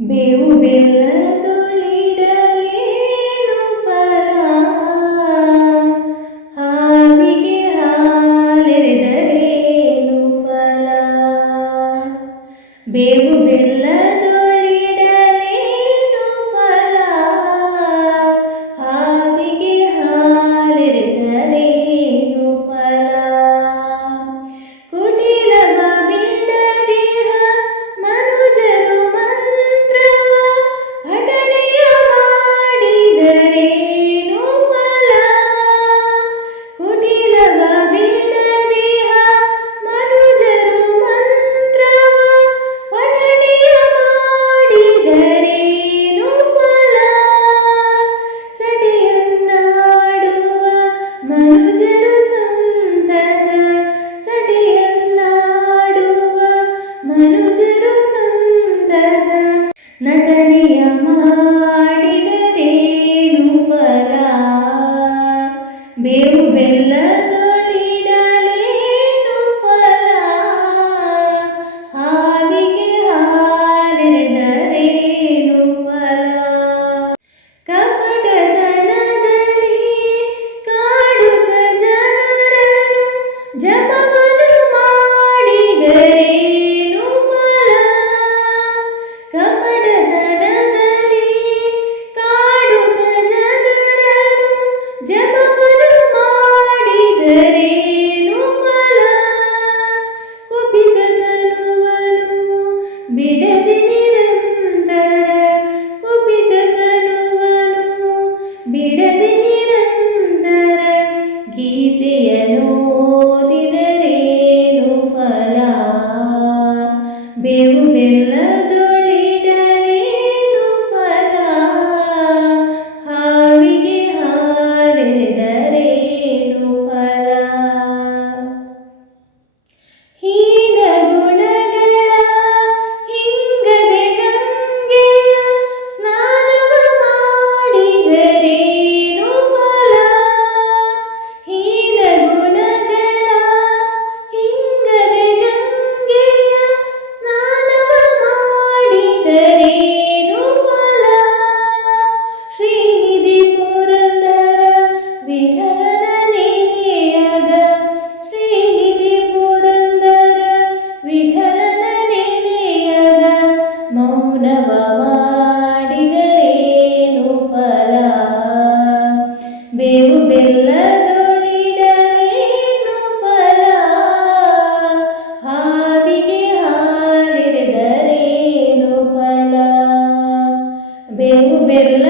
ಬೇವು ಬೆಲ್ಲದೊಳಿಡಲೇನು ಫಲ? ಹಾವಿಗೆ ಹಾಲೆರೆದರೇನು ಫಲ? ಬೇವು ಬೆಲ್ಲ ಮನುಜರು ಸಂದದ ನಟನೆಯ ಮಾ ಬಿಡದೆ ನಿರಂತರ ಗೀತೆಯನೋದಿದರೇನು ಫಲ? ಬೇವು ಬೆಲ್ಲದ ಬೇವು ಬೆಲ್ಲ